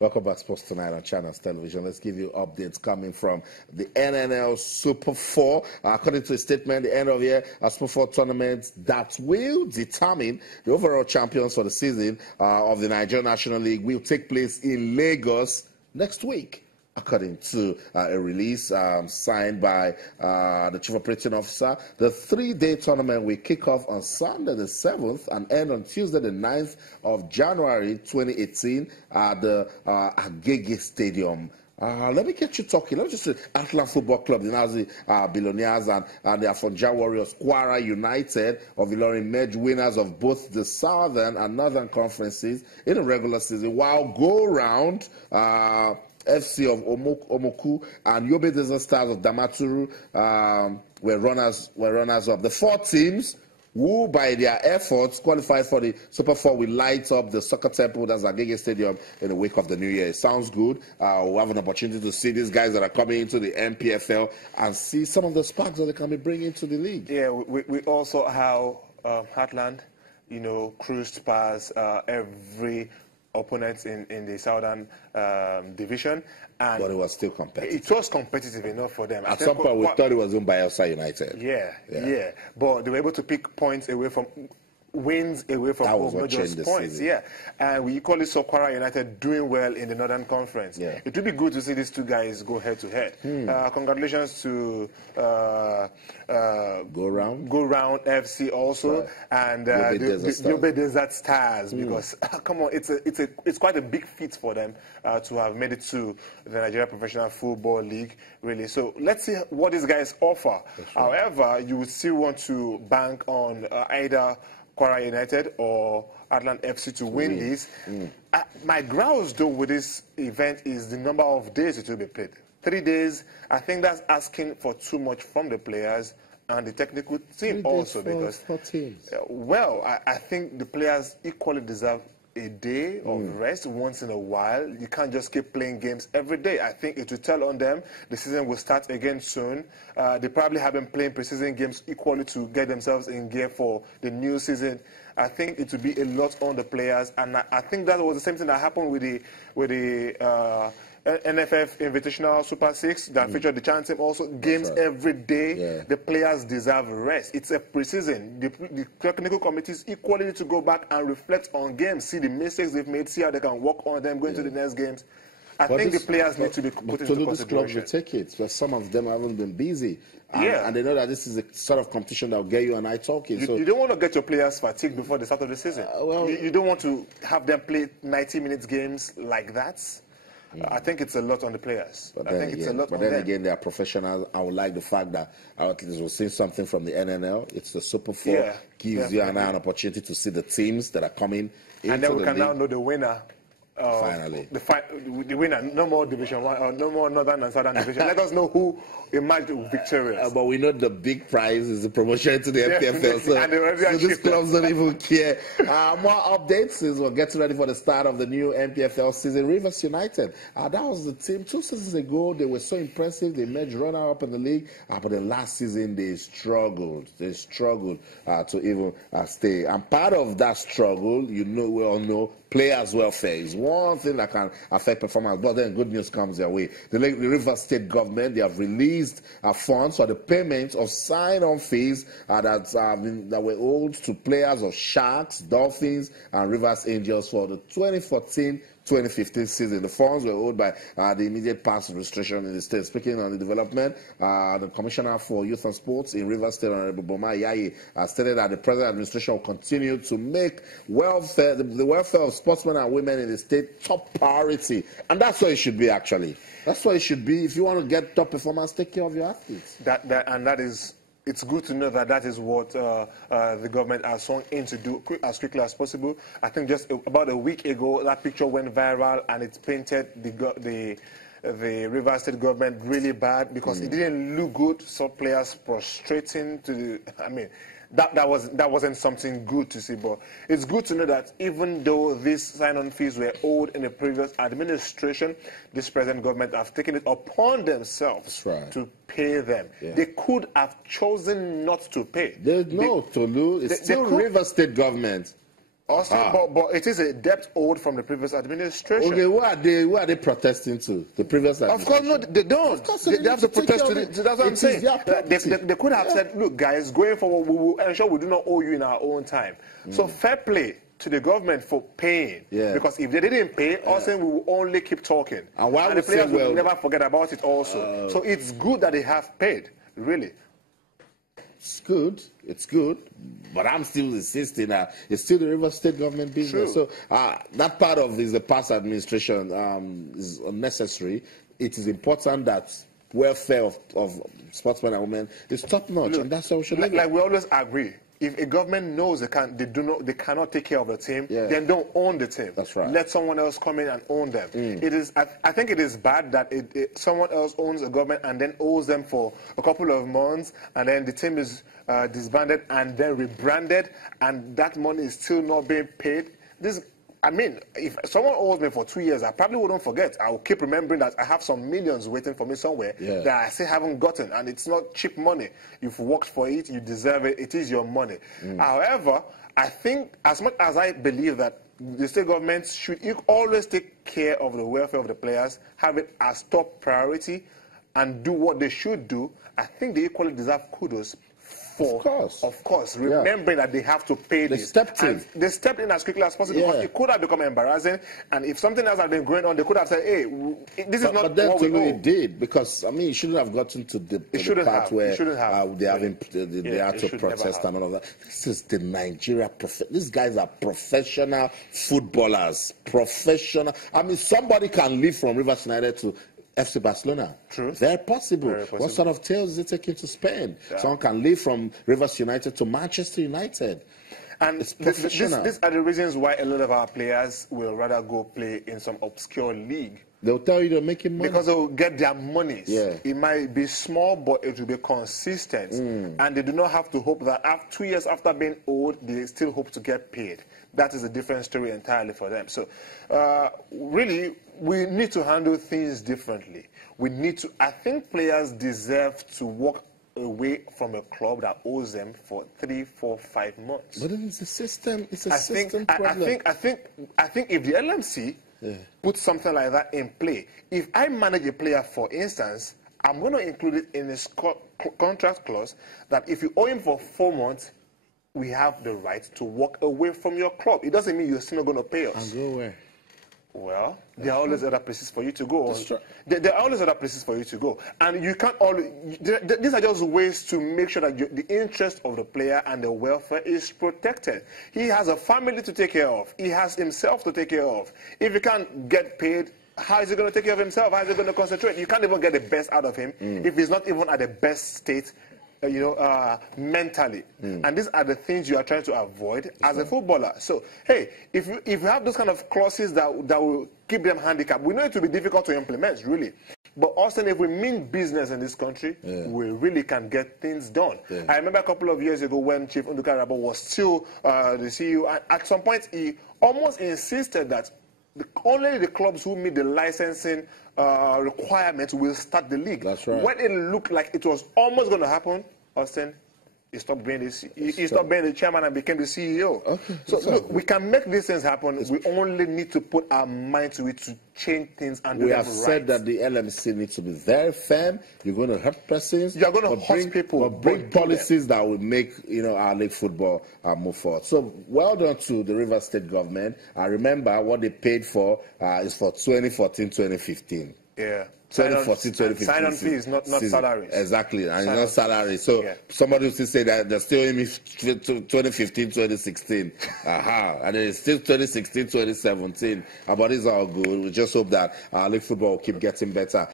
Welcome back, Sports Tonight on Channels Television. Let's give you updates coming from the NNL Super 4. According to a statement, the end of year Super 4 tournament that will determine the overall champions for the season of the Nigerian National League will take place in Lagos next week. According to a release signed by the Chief Operating Officer, the three-day tournament will kick off on Sunday the 7th and end on Tuesday the 9th of January 2018 at the Agege Stadium. Let me get you talking. Let me just say Atlant Football Club, the Nazi Billionaires and the Afonja Warriors, Kwara United of Ilorin merged winners of both the Southern and Northern conferences in the regular season, while go-round FC of Omoku and Yobe Desert Stars of Damaturu were runners-up. The four teams who, by their efforts, qualified for the Super 4 will light up the soccer temple, that's Agege Stadium, in the wake of the New Year. It sounds good. We'll have an opportunity to see these guys that are coming into the NPFL and see some of the sparks that they can be bringing to the league. Yeah, we also have Heartland, cruised past every opponents in the Southern Division. But it was still competitive. It was competitive enough for them. At some point, we thought it was owned by Elsa United. Yeah. But they were able to pick points away from wins away from home, not just points. Season. Yeah, and we equally saw Kwara United doing well in the Northern Conference. Yeah. It would be good to see these two guys go head to head. Congratulations to Go Round FC also, right. And Yobe Desert Stars, because come on, it's quite a big feat for them to have made it to the Nigeria Professional Football League, really. So let's see what these guys offer. Right. However, you would still want to bank on either Kwara United or Atlant FC to win this. My grouse, though, with this event is the number of days it will be played. 3 days. I think that's asking for too much from the players and the technical team also, because well, I think the players equally deserve a day of rest once in a while. You can't just keep playing games every day. I think it will tell on them. The season will start again soon. They probably have been playing preseason games equally to get themselves in gear for the new season. I think it will be a lot on the players, and I think that was the same thing that happened with the NFF Invitational Super 6 that featured the Chant team also. Games every day. Yeah. The players deserve rest. It's a preseason. The technical committees equally need to go back and reflect on games, see the mistakes they've made, see how they can work on them going to the next games. I think the players need to be put into consideration. These clubs will take it, but some of them haven't been busy. And they know that this is a sort of competition that will get you and I talking. You don't want to get your players fatigued before the start of the season. You don't want to have them play 90 minutes games like that. I think it's a lot on the players. But then again, they are professionals. I would like the fact that at least we're seeing something from the NNL. It's the Super 4. Gives you and I an opportunity to see the teams that are coming into and then we can league. Now know the winner. Finally. The winner. No more Division 1 or no more Northern and Southern Division. Let us know who emerged victorious. But we know the big prize is the promotion to the FPFL. So these clubs don't even care. More updates as we're getting ready for the start of the new NPFL season. Rivers United. That was the team 2 seasons ago. They were so impressive. They made runner-up in the league. But the last season, they struggled. They struggled to even stay. And part of that struggle, we all know, players' welfare is one thing that can affect performance. But then good news comes their way. The Rivers State government, they have released funds for the payment of sign-on fees that were owed to players of Sharks, Dolphins, and Rivers Angels for the 2014-2015 season. The funds were owed by the immediate past administration in the state. Speaking on the development, the Commissioner for Youth and Sports in Rivers State, Honorable Boma Yayi, stated that the present administration will continue to make the welfare of sportsmen and women in the state top priority. And that's what it should be, actually. That's what it should be. If you want to get top performance, take care of your athletes. It's good to know that is what the government has sworn in to do as quickly as possible. I think just about a week ago, that picture went viral and it painted the Rivers State government really bad because it didn't look good. Saw players prostrating to that wasn't something good to see. But it's good to know that even though these sign-on fees were owed in the previous administration, this present government have taken it upon themselves to pay them. Yeah. They could have chosen not to pay. Tolu, it's still Rivers State government. Austin, but it is a debt owed from the previous administration. Okay, who are they protesting to? The previous administration? Of course, no, they don't. They have to protest to that's what I'm saying. They could have said, look, guys, going forward, we will ensure we do not owe you in our own time. So fair play to the government for paying. Because if they didn't pay, Austin will only keep talking. And the players will never forget about it also. So it's good that they have paid, really. It's good, but I'm still insisting that it's still the Rivers State government business. True. So that part of the past administration is unnecessary. It is important that welfare of sportsmen and women is top notch, and that's how we should live. Like we always agree. If a government knows they cannot take care of the team, then don't own the team. That's right. Let someone else come in and own them. It is. I think it is bad that someone else owns a government and then owes them for a couple of months, and then the team is disbanded and then rebranded, and that money is still not being paid. I mean, if someone owes me for 2 years, I probably wouldn't forget. I will keep remembering that I have some millions waiting for me somewhere that I still haven't gotten, and it's not cheap money. You've worked for it, you deserve it, it is your money. However, I think, as much as I believe that the state governments should always take care of the welfare of the players, have it as top priority, and do what they should do, I think they equally deserve kudos. Of course, remembering that they have to pay this. They stepped in as quickly as possible because it could have become embarrassing. And if something else had been going on, they could have said, hey, this is not but then what we know. It did, because, I mean, it shouldn't have gotten to the part where they had to protest and all of that. This is the Nigeria. These guys are professional footballers. Professional. I mean, somebody can leave from Rivers United to FC Barcelona. True. Very possible. What sort of tales is it taking to Spain? Someone can leave from Rivers United to Manchester United. And these are the reasons why a lot of our players will rather go play in some obscure league. They'll tell you they're making money. Because they'll get their monies. It might be small, but it will be consistent. And they do not have to hope that 2 years after being old, they still hope to get paid. That is a different story entirely for them. So, really, we need to handle things differently. I think players deserve to walk away from a club that owes them for 3, 4, 5 months. But it's a system. It's a system problem. I think if the LMC puts something like that in play, if I manage a player, for instance, I'm going to include it in a contract clause that if you owe him for 4 months, we have the right to walk away from your club. It doesn't mean you're still not going to pay us. And go where? Well, there are always other places for you to go. There are always other places for you to go. And you can't always... These are just ways to make sure that the interest of the player and the welfare is protected. He has a family to take care of. He has himself to take care of. If he can't get paid, how is he going to take care of himself? How is he going to concentrate? You can't even get the best out of him if he's not even at the best state, mentally. And these are the things you are trying to avoid as a footballer. So, hey, if you have those kind of clauses that will keep them handicapped, we know it will be difficult to implement, really. But Austin, if we mean business in this country, we really can get things done. I remember a couple of years ago when Chief Nduka Rabo was still the CEO, and at some point he almost insisted that only the clubs who meet the licensing requirements will start the league. That's right. When it looked like it was almost going to happen, Austin, he stopped being the chairman and became the CEO. Okay. So look, we can make these things happen. We only need to put our mind to it to change things and do them right. We have said that the LMC needs to be very firm. You're going to hurt persons. You're going to hurt people. But bring policies that will make our league football move forward. So well done to the Rivers State government. I remember what they paid for is for 2014-2015. Yeah. 2014, 2015. Sign-on fees, not salaries. Exactly, and not salaries. So somebody will still say that they're still in 2015, 2016. And then it's still 2016, 2017. But it's all good. We just hope that our league football will keep getting better.